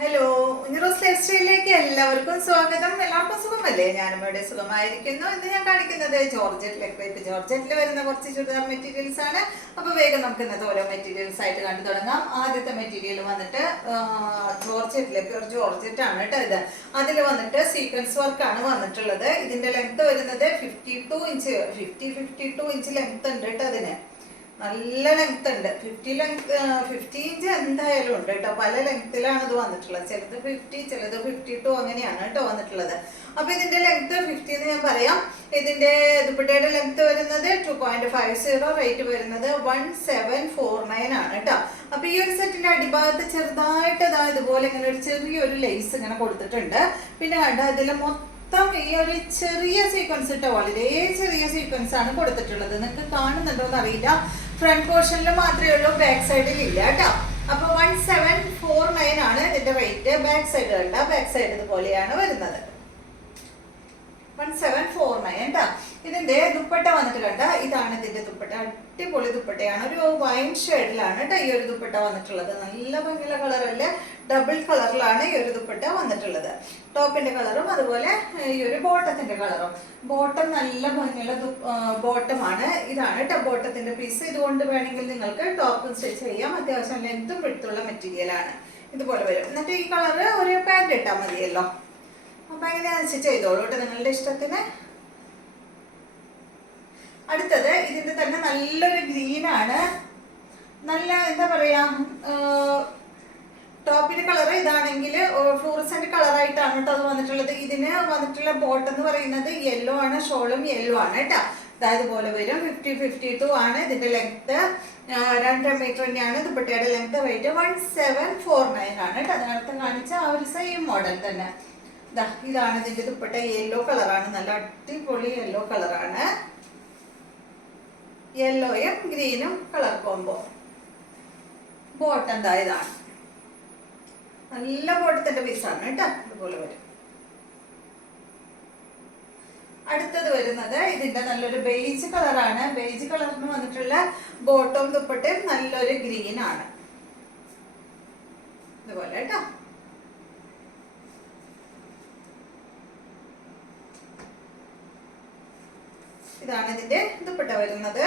Hello, ഉഞ്ഞിറോസ് life സ്റ്റൈലിലേക്ക് എല്ലാവർക്കും സ്വാഗതം. എല്ലാവർക്കും സുഖമല്ലേ? ഞാനും ഇവിടെ സുഖമായിരിക്കുന്നു. ഇന്ന് ഞാൻ കാണിക്കുന്നത് ജോർജറ്റിൽ വരുന്ന കുറച്ച് ചുരിദാർ മെറ്റീരിയൽസ് ആണ്. അപ്പൊ വേഗം നമുക്ക് ഇന്നത്തെ ഓരോ മെറ്റീരിയൽസ് ആയിട്ട് കണ്ടു തുടങ്ങാം. ആദ്യത്തെ മെറ്റീരിയൽ വന്നിട്ട് ജോർജറ്റ് ആണ് കേട്ടോ. ഇത് അതിൽ വന്നിട്ട് സീക്വൻസ് വർക്ക് ആണ് വന്നിട്ടുള്ളത്. ഇതിന്റെ ലെങ്ത് വരുന്നത് 52 ഇഞ്ച് 52 ഇഞ്ച് ലെങ്ത് ഉണ്ട് കേട്ടോ. അതിന് നല്ല ലെങ്ത് ഉണ്ട്. 50 ഇഞ്ച് എന്തായാലും ഉണ്ട് കേട്ടോ. പല ലെങ്ത്തിലാണ് ഇത് വന്നിട്ടുള്ളത്. ചിലത് 50, ചിലത് 52 അങ്ങനെയാണ് കേട്ടോ വന്നിട്ടുള്ളത്. അപ്പൊ ഇതിന്റെ ലെങ്ത് 50 എന്ന് ഞാൻ പറയാം. ഇതിന്റെ ദുപ്പട്ടയുടെ ലെങ്ത് വരുന്നത് 2.50, റേറ്റ് വരുന്നത് 1749 ആണ് കേട്ടോ. അപ്പൊ ഈ ഒരു സെറ്റിന്റെ അടിഭാഗത്ത് ചെറുതായിട്ട് ഇതുപോലെ ഇങ്ങനെ ഒരു ചെറിയൊരു ലേസ് ഇങ്ങനെ കൊടുത്തിട്ടുണ്ട്. പിന്നെ കണ്ട അതിൽ ഈ ഒരു ചെറിയ സീക്വൻസ് ഇട്ടോ, വളരെ ചെറിയ സീക്വൻസ് ആണ് കൊടുത്തിട്ടുള്ളത്. നിങ്ങൾക്ക് കാണുന്നുണ്ടോ എന്ന് അറിയില്ല. ഫ്രണ്ട് പോർഷനിൽ മാത്രമേ ഉള്ളൂ, ബാക്ക് സൈഡിൽ ഇല്ല കേട്ടോ. അപ്പൊ 1749 ആണ് ഇതിന്റെ റേറ്റ്. ബാക്ക് സൈഡ് കണ്ട, ബാക്ക് സൈഡ് ഇതുപോലെയാണ് വരുന്നത്. 1749 കേട്ടോ. ഇതിന്റെ ദുപ്പട്ട വന്നിട്ട് കണ്ട, ഇതാണ് ഇതിന്റെ ദുപ്പട്ട. അടിപൊളി ദുപ്പട്ടയാണ്. ഒരു വൈൻ ഷെയ്ഡിലാണ് കേട്ടോ ഈ ഒരു ദുപ്പട്ട വന്നിട്ടുള്ളത്. നല്ല ഭംഗിയുള്ള കളറല്ലേ, ഡബിൾ കളറിലാണ് ഈ ഒരു ദുപ്പട്ട വന്നിട്ടുള്ളത്. ടോപ്പിന്റെ കളറും അതുപോലെ ഈ ഒരു ബോട്ടത്തിന്റെ കളറും. ബോട്ടം നല്ല ഭംഗിയുള്ള ബോട്ടമാണ്. ഇതാണ് കേട്ടോ ബോട്ടത്തിന്റെ പീസ്. ഇതുകൊണ്ട് വേണമെങ്കിൽ നിങ്ങൾക്ക് ടോപ്പ് സ്റ്റിച്ച് ചെയ്യാം. അത്യാവശ്യം ലെങ്തും വിടുത്തുള്ള മെറ്റീരിയൽ ആണ്. ഇതുപോലെ വരും. എന്നിട്ട് ഈ കളറ് ഒരു പാൻറ് ഇട്ടാൽ മതിയല്ലോ. അപ്പൊ എങ്ങനെയാണെന്ന് വെച്ചാൽ ചെയ്തോളൂ കേട്ടോ, നിങ്ങളുടെ ഇഷ്ടത്തിന്. അടുത്തത് ഇതിന്റെ തന്നെ നല്ലൊരു ഗ്രീൻ ആണ്. നല്ല എന്താ പറയാ, ടോപ്പിന്റെ കളർ ഇതാണെങ്കിൽ ഫ്ലൂറസെന്റ് കളറായിട്ടാണ് കേട്ടോ അത് വന്നിട്ടുള്ളത്. ഇതിന് വന്നിട്ടുള്ള ബോട്ടം എന്ന് പറയുന്നത് യെല്ലോ ആണ്, ഷോളും യെല്ലോ ആണ് കേട്ടോ. അതായത് പോലെ വരും. 52 ആണ് ഇതിന്റെ ലെങ്ത്. 2 മീറ്റർ തന്നെയാണ് ദുപ്പട്ടയുടെ ലെങ്ത്. റേറ്റ് 1749 ആണ് കേട്ടോ. നേരത്തെ കാണിച്ച ആ ഒരു സെയിം മോഡൽ തന്നെ. ഇതാണ് ഇതിന്റെ ദുപ്പട്ട. യെല്ലോ കളറാണ്, നല്ല അടിപൊളി യെല്ലോ കളറാണ്. യെല്ലോയും ഗ്രീനും കളർ കോമ്പോ. ബോട്ടം ഇതാണ്. നല്ല ബോട്ടത്തിന്റെ പീസാണ് കേട്ടോ. ഇതുപോലെ വരും. അടുത്തത് വരുന്നത് ഇതിന്റെ നല്ലൊരു ബേജ് കളറാണ്. ബേജ് കളറിന് വന്നിട്ടുള്ള ബോട്ടവും ദുപ്പട്ടയും നല്ലൊരു ഗ്രീൻ ആണ്. ഇതുപോലെ കേട്ടോ. ഇതാണ് ഇതിന്റെ ദുപ്പട്ട വരുന്നത്.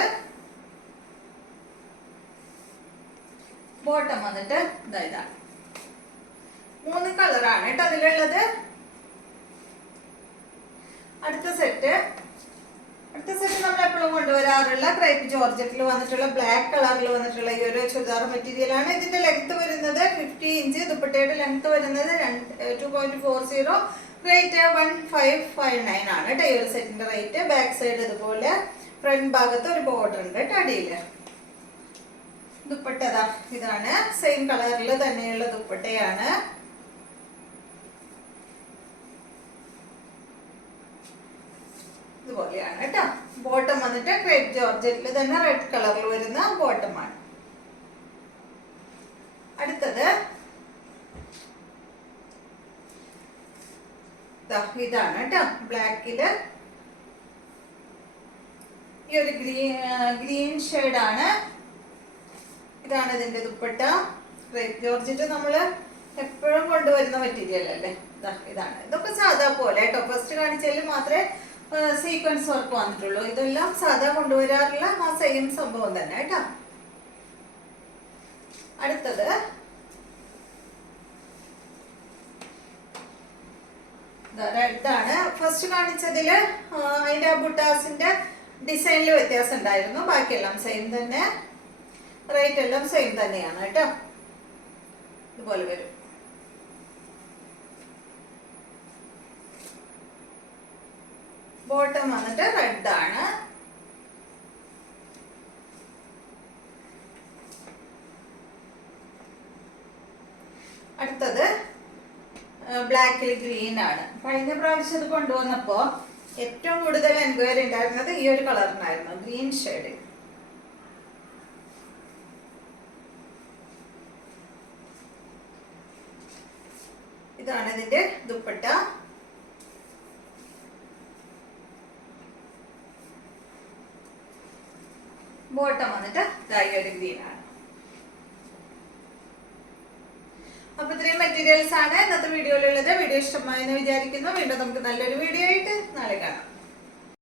ബോട്ടം വന്നിട്ട് ഇതാണ്. 3 കളറാണ് കേട്ടോ അതിലുള്ളത്. അടുത്ത സെറ്റ് നമ്മൾ എപ്പോഴും കൊണ്ടുവരാറുള്ള ക്രേപ്പ് ജോർജറ്റിൽ വന്നിട്ടുള്ള ബ്ലാക്ക് കളറിൽ വന്നിട്ടുള്ള ഈ ഒരു ചുരിദാർ മെറ്റീരിയൽ ആണ്. ഇതിന്റെ ലെങ്ത് വരുന്നത് 50 ഇഞ്ച്. ദുപ്പട്ടയുടെ ലെങ്ത് വരുന്നത് 2.40, റേറ്റ് 1559 ആണ് കേട്ടോ ഈ ഒരു സെറ്റിന്റെ റേറ്റ്. ബാക്ക് സൈഡ് ഇതുപോലെ, ഫ്രണ്ട് ഭാഗത്ത് ഒരു ബോർഡർ ഉണ്ട് കേട്ടോ അടിയില്. ദുപ്പട്ട ഇതാണ്. സെയിം കളറിൽ തന്നെയുള്ള ദുപ്പട്ടയാണ്. ഇതുപോലെയാണ് കേട്ടോ. ബോട്ടം വന്നിട്ട് ക്രേപ്പ് ജോർജറ്റിൽ തന്നെ റെഡ് കളറിൽ വരുന്ന ബോട്ടമാണ്. അടുത്തത് ഇതാണ് കേട്ടോ. ബ്ലാക്കില് ഈ ഒരു ഗ്രീൻ ഷെയ്ഡാണ്. ഇതാണ് ഇതിന്റെ ദുപ്പട്ട. ക്രേപ്പ് ജോർജറ്റ് നമ്മള് എപ്പോഴും കൊണ്ടുവരുന്ന മെറ്റീരിയൽ അല്ലേ. ഇതാണ്. ഇതൊക്കെ സാധാ പോലെ കേട്ടോ. ഫസ്റ്റ് കാണിച്ചതിൽ മാത്രമേ സീക്വൻസ് വർക്ക് വന്നിട്ടുള്ളൂ. ഇതെല്ലാം സാധാ കൊണ്ടുവരാറുള്ള ആ സെയിം സംഭവം തന്നെ കേട്ടോ. അടുത്തത് റെഡാണ്. ഫസ്റ്റ് കാണിച്ചതില് അതിന്റെ ബുട്ടാസിന്റെ ഡിസൈനിൽ വ്യത്യാസം ഉണ്ടായിരുന്നു. ബാക്കിയെല്ലാം സെയിം തന്നെ. റേറ്റ് എല്ലാം സെയിം തന്നെയാണ് കേട്ടോ. ഇതുപോലെ വരും. ബോട്ടം വന്നിട്ട് റെഡാണ്. അടുത്തത് ബ്ലാക്കിൽ ഗ്രീൻ ആണ്. കഴിഞ്ഞ പ്രാവശ്യം ഇത് കൊണ്ടുവന്നപ്പോ ഏറ്റവും കൂടുതൽ എൻക്വയറി ഉണ്ടായിരുന്നത് ഈ ഒരു കളറിനായിരുന്നു, ഗ്രീൻ ഷെയ്ഡ്. ഇതാണ് ഇതിന്റെ ദുപ്പട്ട. ബോട്ടം വന്നിട്ട് ഒരു ഗ്രീൻ ആണ്. അപ്പൊ ഇത്രയും മെറ്റീരിയൽസ് ആണ് ഇന്നത്തെ വീഡിയോയിലുള്ളത്. വീഡിയോ ഇഷ്ടമായെന്ന് വിചാരിക്കുന്നു. വീണ്ടും നമുക്ക് നല്ലൊരു വീഡിയോ ആയിട്ട് നാളെ കാണാം.